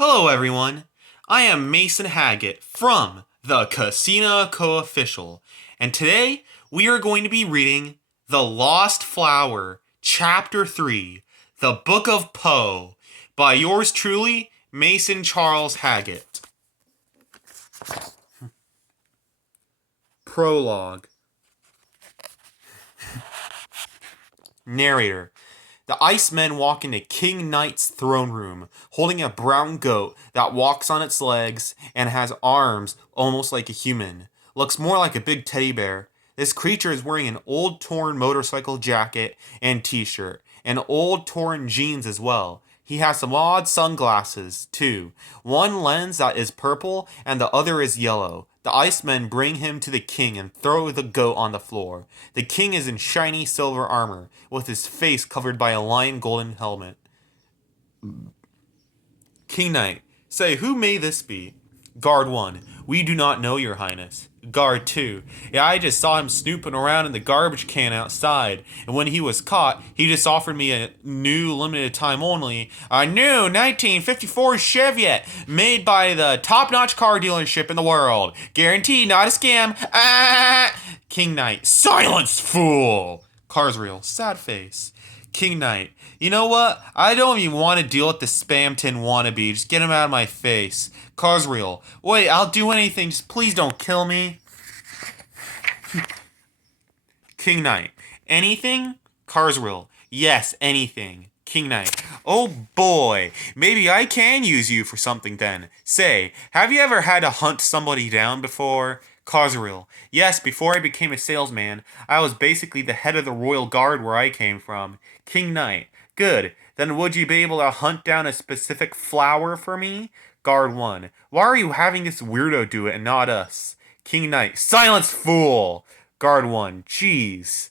Hello, everyone. I am Mason Haggett from the Casino Co-Official, and today we are going to be reading The Lost Flower, Chapter 3, The Book of Poe, by yours truly, Mason Charles Haggett. Prologue. Narrator. The Icemen walk into King Knight's throne room, holding a brown goat that walks on its legs and has arms almost like a human. Looks more like a big teddy bear. This creature is wearing an old torn motorcycle jacket and t-shirt, and old torn jeans as well. He has some odd sunglasses, too. One lens that is purple and the other is yellow. The Icemen bring him to the king and throw the goat on the floor. The king is in shiny silver armor, with his face covered by a lion golden helmet. King Knight, say, who may this be? Guard 1, we do not know, your highness. Guard 2, yeah, I just saw him snooping around in the garbage can outside, and when he was caught, he just offered me a new limited time only, a new 1954 Chevette made by the top-notch car dealership in the world. Guaranteed, not a scam. King Knight, silence, fool! Carsreel, sad face. King Knight, you know what? I don't even want to deal with the Spamton wannabe. Just get him out of my face. Carsreel, wait, I'll do anything. Just please don't kill me. King Knight, anything? Carsreel, yes, anything. King Knight, oh boy, maybe I can use you for something then. Say, have you ever had to hunt somebody down before? Carsreel, yes, before I became a salesman, I was basically the head of the royal guard where I came from. King Knight, good, then would you be able to hunt down a specific flower for me? Guard 1, why are you having this weirdo do it and not us? King Knight, silence, fool! Guard 1, jeez.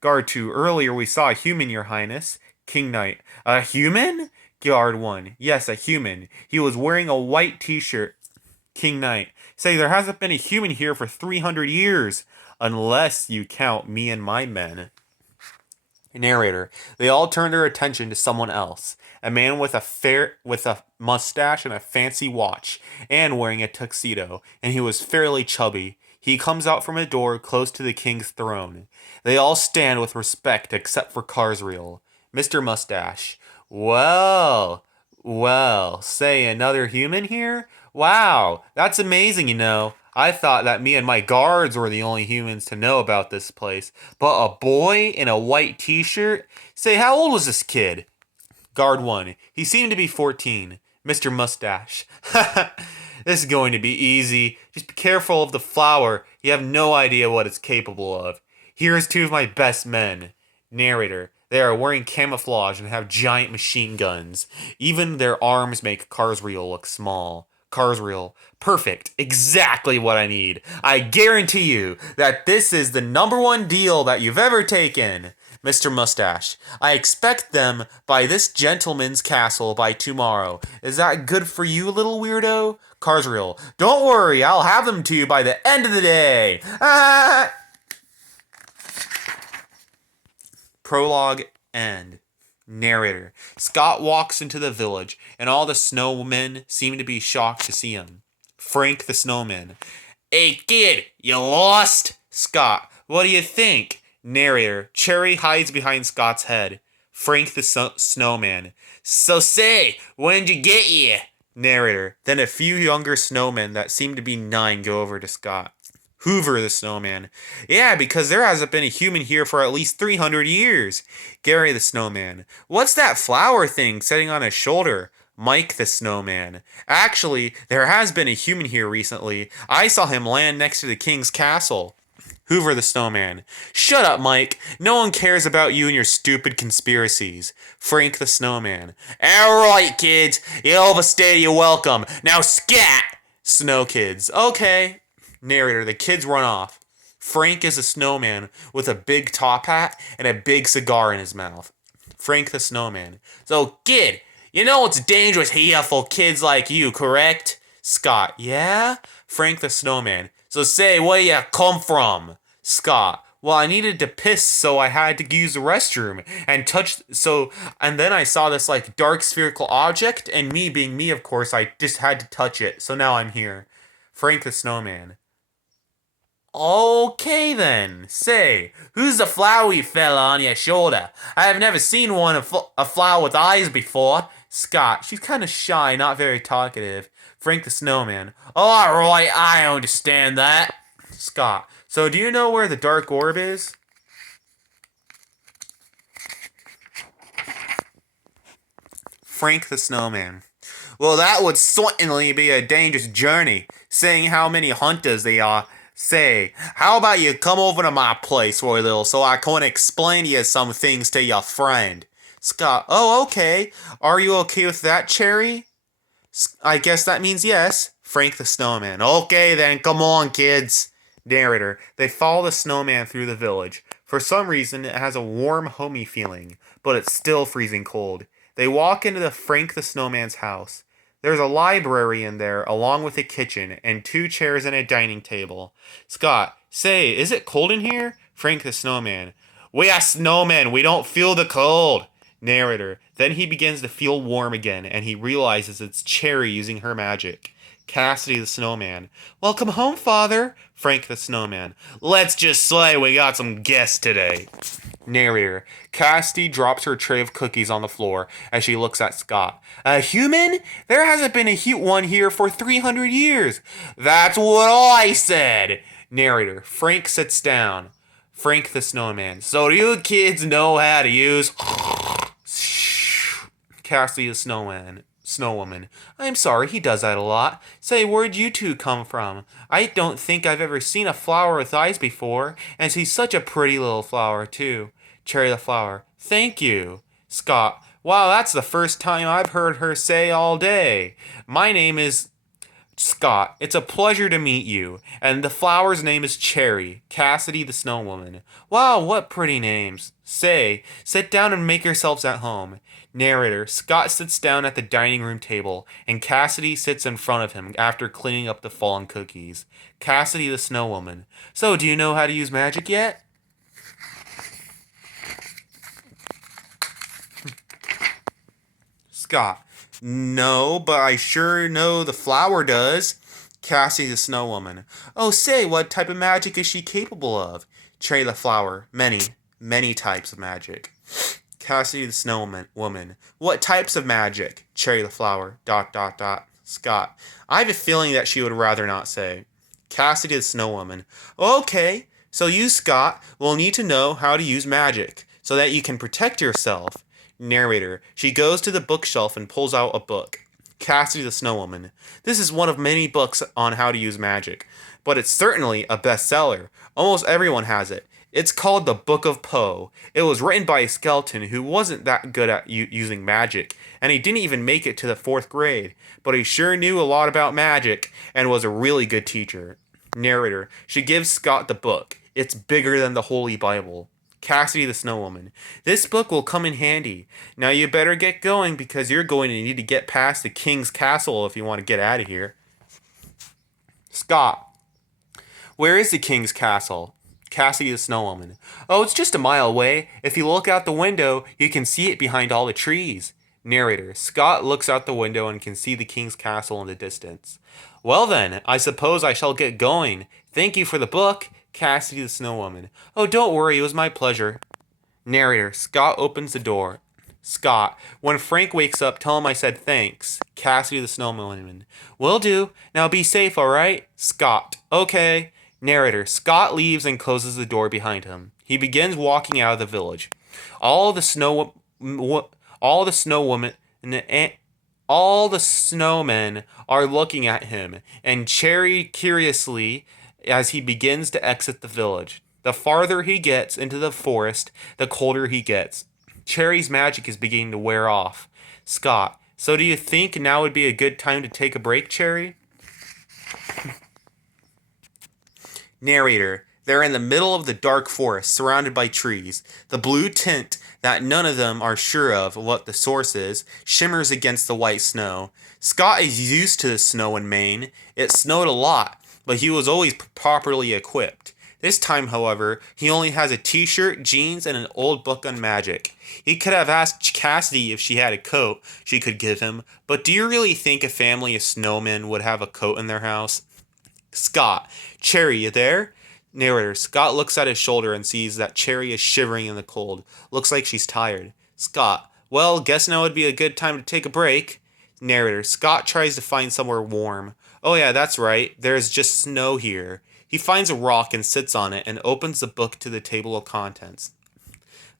Guard 2, earlier we saw a human, your highness. King Knight, a human? Guard 1, yes, a human. He was wearing a white t-shirt. King Knight, say, there hasn't been a human here for 300 years, unless you count me and my men. Narrator, they all turn their attention to someone else. A man with a mustache and a fancy watch, and wearing a tuxedo, and he was fairly chubby. He comes out from a door close to the king's throne. They all stand with respect except for Carsreel. Mr. Mustache, well, say, another human here? Wow, that's amazing, you know. I thought that me and my guards were the only humans to know about this place. But a boy in a white t-shirt? Say, how old was this kid? Guard 1, he seemed to be 14. Mr. Mustache, this is going to be easy. Just be careful of the flower. You have no idea what it's capable of. Here is 2 of my best men. Narrator, they are wearing camouflage and have giant machine guns. Even their arms make Carsreel look small. Carsreel, perfect, exactly what I need. I guarantee you that this is the #1 deal that you've ever taken. Mr. Mustache, I expect them by this gentleman's castle by tomorrow. Is that good for you, little weirdo? Carsreel, don't worry, I'll have them to you by the end of the day. Prologue end. Narrator, Scott walks into the village, and all the snowmen seem to be shocked to see him. Frank the snowman, hey kid, you lost? Scott, what do you think? Narrator, Cherry hides behind Scott's head. Frank the snowman, so say, when'd you get here? Narrator, then a few younger snowmen that seem to be 9 go over to Scott. Hoover the snowman, yeah, because there hasn't been a human here for at least 300 years. Gary the snowman, what's that flower thing sitting on his shoulder? Mike the snowman, actually, there has been a human here recently. I saw him land next to the king's castle. Hoover the snowman, shut up, Mike. No one cares about you and your stupid conspiracies. Frank the snowman, alright kids, you overstayed your welcome. Now scat! Snow kids, okay. Narrator, the kids run off. Frank is a snowman with a big top hat and a big cigar in his mouth. Frank the snowman, so kid, you know it's dangerous here for kids like you, correct? Scott, yeah? Frank the snowman, so say where you come from. Scott, Well, I needed to piss, so I had to use the restroom and then I saw this like dark spherical object, and me being me, of course, I just had to touch it. So now I'm here. Frank the Snowman. Okay then. Say, who's the flowery fella on your shoulder? I have never seen a flower with eyes before. Scott. She's kind of shy, not very talkative. Frank the Snowman. Alright, I understand that. Scott. So do you know where the dark orb is? Frank the Snowman. Well, that would certainly be a dangerous journey, seeing how many hunters they are. Say, how about you come over to my place for a little so I can explain to you some things to your friend? Scott, oh, okay. Are you okay with that, Cherry? I guess that means yes. Frank the Snowman. Okay then, come on, kids. Narrator. They follow the snowman through the village. For some reason, it has a warm, homey feeling, but it's still freezing cold. They walk into the Frank the Snowman's house. There's a library in there, along with a kitchen, and 2 chairs and a dining table. Scott, say, is it cold in here? Frank the Snowman. We are snowmen, we don't feel the cold. Narrator. Then he begins to feel warm again, and he realizes it's Cherry using her magic. Cassidy the Snowman. Welcome home, Father. Frank the Snowman. Let's just say we got some guests today. Narrator. Cassidy drops her tray of cookies on the floor as she looks at Scott. A human? There hasn't been one here for 300 years. That's what I said. Narrator. Frank sits down. Frank the Snowman. So do you kids know how to use... Cassidy the Snowwoman. I'm sorry, he does that a lot. Say, where'd you two come from? I don't think I've ever seen a flower with eyes before, and she's such a pretty little flower, too. Cherry the Flower. Thank you. Scott. Wow, that's the first time I've heard her say all day. My name is... Scott. It's a pleasure to meet you. And the flower's name is Cherry. Cassidy the Snowwoman. Wow, what pretty names. Say, sit down and make yourselves at home. Narrator. Scott sits down at the dining room table, and Cassidy sits in front of him after cleaning up the fallen cookies. Cassidy the Snowwoman. So, do you know how to use magic yet? Scott. No, but I sure know the flower does. Cassidy the Snowwoman. Oh, say, what type of magic is she capable of? Cherry the Flower. Many types of magic. Cassidy the Snowwoman. What types of magic? Cherry the Flower. ... Scott. I have a feeling that she would rather not say. Cassidy the Snowwoman. Okay, so you, Scott, will need to know how to use magic, so that you can protect yourself. Narrator. She goes to the bookshelf and pulls out a book. Cassidy the Snowwoman. This is one of many books on how to use magic, but it's certainly a bestseller. Almost everyone has it. It's called The Book of Poe. It was written by a skeleton who wasn't that good at using magic, and he didn't even make it to the 4th grade, but he sure knew a lot about magic and was a really good teacher. Narrator. She gives Scott the book. It's bigger than the Holy Bible. Cassidy the Snowwoman. This book will come in handy. Now you better get going because you're going to need to get past the king's castle if you want to get out of here. Scott. Where is the king's castle? Cassidy the Snowwoman. Oh, it's just a mile away. If you look out the window, you can see it behind all the trees. Narrator. Scott looks out the window and can see the king's castle in the distance. Well then, I suppose I shall get going. Thank you for the book. Cassidy the Snowwoman. Oh, don't worry, it was my pleasure. Narrator. Scott opens the door. Scott. When Frank wakes up, tell him I said thanks. Cassidy the Snowwoman. Will do. Now be safe, alright? Scott. Okay. Narrator. Scott leaves and closes the door behind him. He begins walking out of the village. All the snowmen are looking at him, and Cherry curiously as he begins to exit the village. The farther he gets into the forest, the colder he gets. Cherry's magic is beginning to wear off. Scott. So do you think now would be a good time to take a break, Cherry? Narrator. They're in the middle of the dark forest, surrounded by trees. The blue tint, that none of them are sure of what the source is, shimmers against the white snow. Scott is used to the snow in Maine. It snowed a lot, but he was always properly equipped. This time, however, he only has a t-shirt, jeans, and an old book on magic. He could have asked Cassidy if she had a coat she could give him, but do you really think a family of snowmen would have a coat in their house? Scott, Cherry, you there? Narrator, Scott looks at his shoulder and sees that Cherry is shivering in the cold. Looks like she's tired. Scott, well, guess now would be a good time to take a break. Narrator, Scott tries to find somewhere warm. Oh yeah, that's right, there's just snow here. He finds a rock and sits on it and opens the book to the table of contents.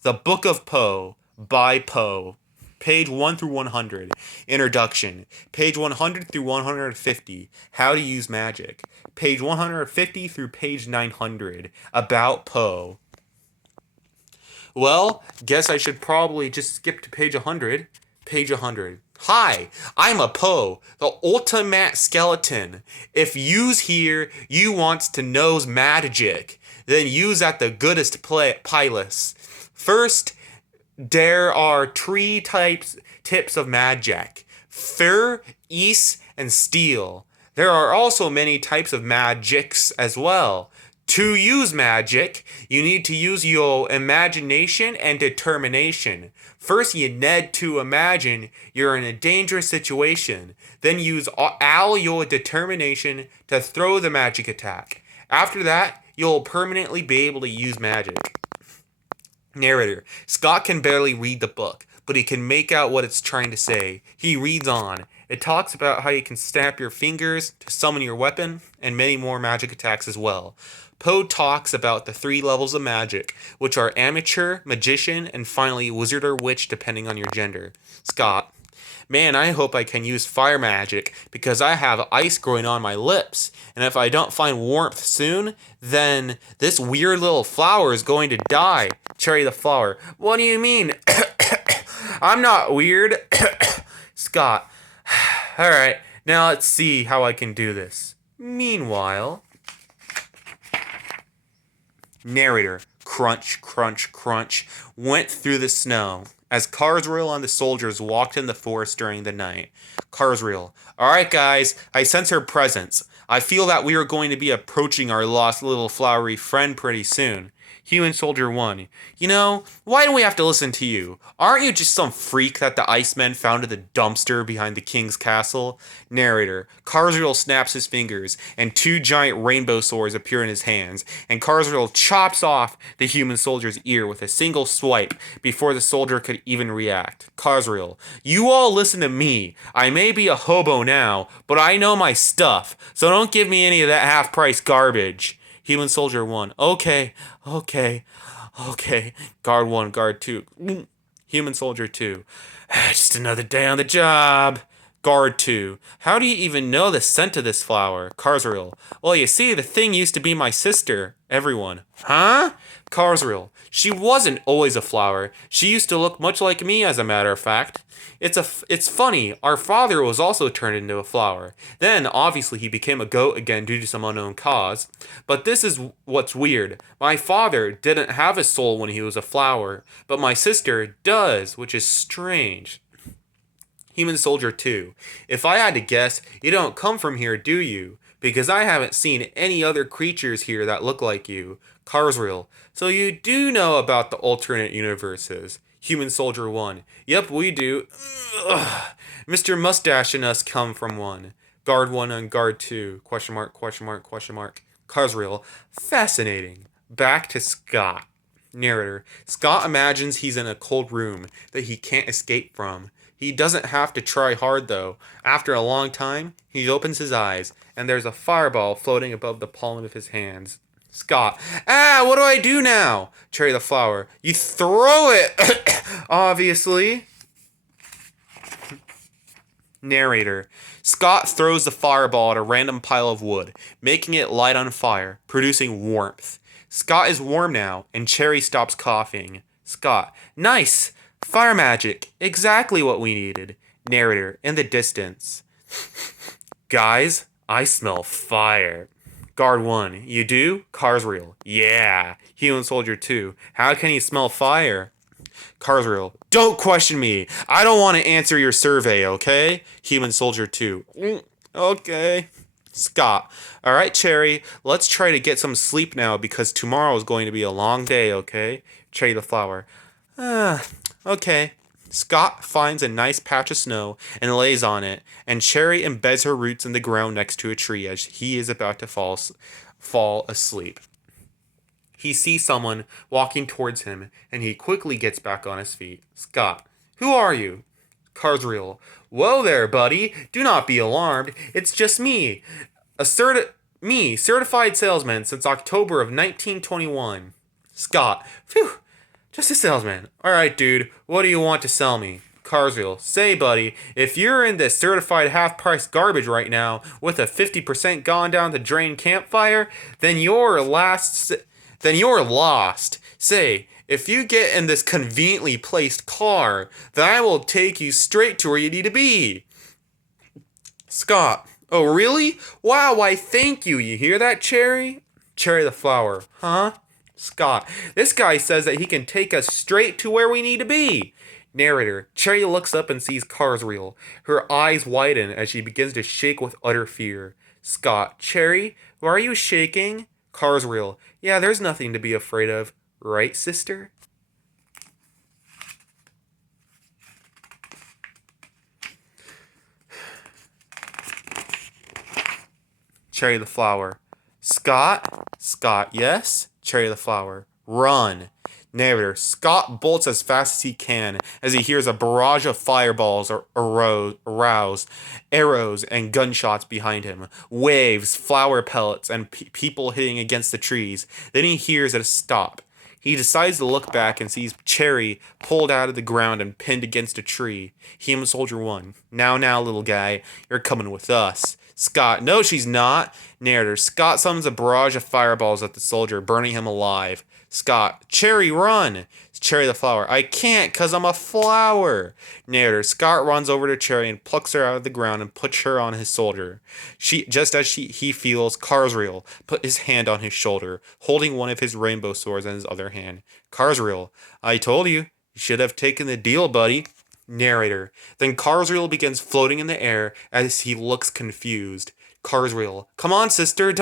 The Book of Poe, by Poe. Page 1 through 100. Introduction. Page 100 through 150. How to use magic. Page 150 through page 900. About Poe. Well, guess I should probably just skip to page 100. Page 100. Hi, I'm a Poe, the ultimate skeleton. If you's here, you wants to knows magic, then you's at the goodest pilis. First, there are three tips of magic: fur, ice, and steel. There are also many types of magics as well. To use magic, you need to use your imagination and determination. First, you need to imagine you're in a dangerous situation. Then use all your determination to throw the magic attack. After that, you'll permanently be able to use magic. Narrator. Scott can barely read the book, but he can make out what it's trying to say. He reads on. It talks about how you can snap your fingers to summon your weapon, and many more magic attacks as well. Poe talks about the 3 levels of magic, which are amateur, magician, and finally wizard or witch depending on your gender. Scott. Man, I hope I can use fire magic because I have ice growing on my lips, and if I don't find warmth soon, then this weird little flower is going to die. Cherry the flower. What do you mean? I'm not weird. Scott. Alright, now let's see how I can do this. Meanwhile... Narrator, crunch, crunch, crunch, went through the snow as Carswell and the soldiers walked in the forest during the night. Carswell, alright guys, I sense her presence. I feel that we are going to be approaching our lost little flowery friend pretty soon. Human Soldier 1. You know, why do we have to listen to you? Aren't you just some freak that the Icemen found in the dumpster behind the king's castle? Narrator. Carswell snaps his fingers, and 2 giant rainbow swords appear in his hands, and Carswell chops off the human soldier's ear with a single swipe before the soldier could even react. Carswell. You all listen to me. I may be a hobo now, but I know my stuff, so don't give me any of that half-price garbage. Human Soldier 1. Okay. Guard 1, Guard 2. Human Soldier 2. Just another day on the job. Guard 2. How do you even know the scent of this flower? Carswell. Well, you see, the thing used to be my sister. Everyone. Huh? Carswell. She wasn't always a flower. She used to look much like me, as a matter of fact. It's funny, our father was also turned into a flower. Then, obviously, he became a goat again due to some unknown cause. But this is what's weird. My father didn't have a soul when he was a flower, but my sister does, which is strange. Human Soldier 2. If I had to guess, you don't come from here, do you? Because I haven't seen any other creatures here that look like you. Carswell. So you do know about the alternate universes. Human Soldier 1. Yep, we do. Ugh. Mr. Mustache and us come from one. Guard 1 and Guard 2. Question mark, question mark, question mark. Carswell. Fascinating. Back to Scott. Narrator. Scott imagines he's in a cold room that he can't escape from. He doesn't have to try hard, though. After a long time, he opens his eyes, and there's a fireball floating above the palm of his hands. Scott. What do I do now? Cherry the flower. You throw it! Obviously. Narrator. Scott throws the fireball at a random pile of wood, making it light on fire, producing warmth. Scott is warm now, and Cherry stops coughing. Scott. Nice! Fire magic. Exactly what we needed. Narrator. In the distance. Guys, I smell fire. Guard 1. You do? Carswell. Yeah. Human Soldier 2. How can you smell fire? Carswell. Don't question me. I don't want to answer your survey, okay? Human Soldier 2. Okay. Scott. All right, Cherry, let's try to get some sleep now because tomorrow is going to be a long day, okay? Cherry the flower. Ah, okay. Scott finds a nice patch of snow and lays on it, and Cherry embeds her roots in the ground next to a tree as he is about to fall asleep. He sees someone walking towards him, and he quickly gets back on his feet. Scott, who are you? Carsreal, whoa there, buddy. Do not be alarmed. It's just me, a certified salesman since October of 1921. Scott, phew, just a salesman. All right, dude. What do you want to sell me? Carsville, say, buddy, if you're in this certified half-price garbage right now with a 50% gone down the drain campfire, then you're lost. Say, if you get in this conveniently placed car, then I will take you straight to where you need to be. Scott, oh really? Wow, why thank you. You hear that, Cherry? Cherry the flower, huh? Scott, this guy says that he can take us straight to where we need to be. Narrator, Cherry looks up and sees Carsreel. Her eyes widen as she begins to shake with utter fear. Scott, Cherry, why are you shaking? Carsreel, yeah, there's nothing to be afraid of. Right, sister? Cherry the flower. Scott? Scott, yes? Cherry the flower. Run. Narrator. Scott bolts as fast as he can as he hears a barrage of fireballs arouse, arrows, and gunshots behind him. Waves, flower pellets, and people hitting against the trees. Then he hears it stop. He decides to look back and sees Cherry pulled out of the ground and pinned against a tree. He and Soldier 1. Now, little guy, you're coming with us. Scott, no, she's not. Narrator, Scott summons a barrage of fireballs at the soldier, burning him alive. Scott, Cherry, run! Cherry the flower, I can't, 'cause I'm a flower. Narrator, Scott runs over to Cherry and plucks her out of the ground and puts her on his shoulder. He feels Carsreel put his hand on his shoulder, holding one of his rainbow swords in his other hand. Carsreel, I told you, you should have taken the deal, buddy. Narrator. Then Carsreel begins floating in the air as he looks confused. Carsreel. Come on, sister,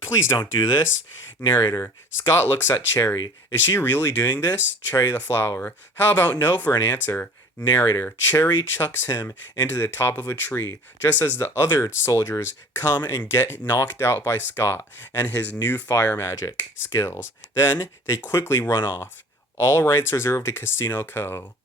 please don't do this. Narrator. Scott looks at Cherry. Is she really doing this? Cherry the flower. How about no for an answer? Narrator. Cherry chucks him into the top of a tree, just as the other soldiers come and get knocked out by Scott and his new fire magic skills. Then they quickly run off. All rights reserved to Casino Co.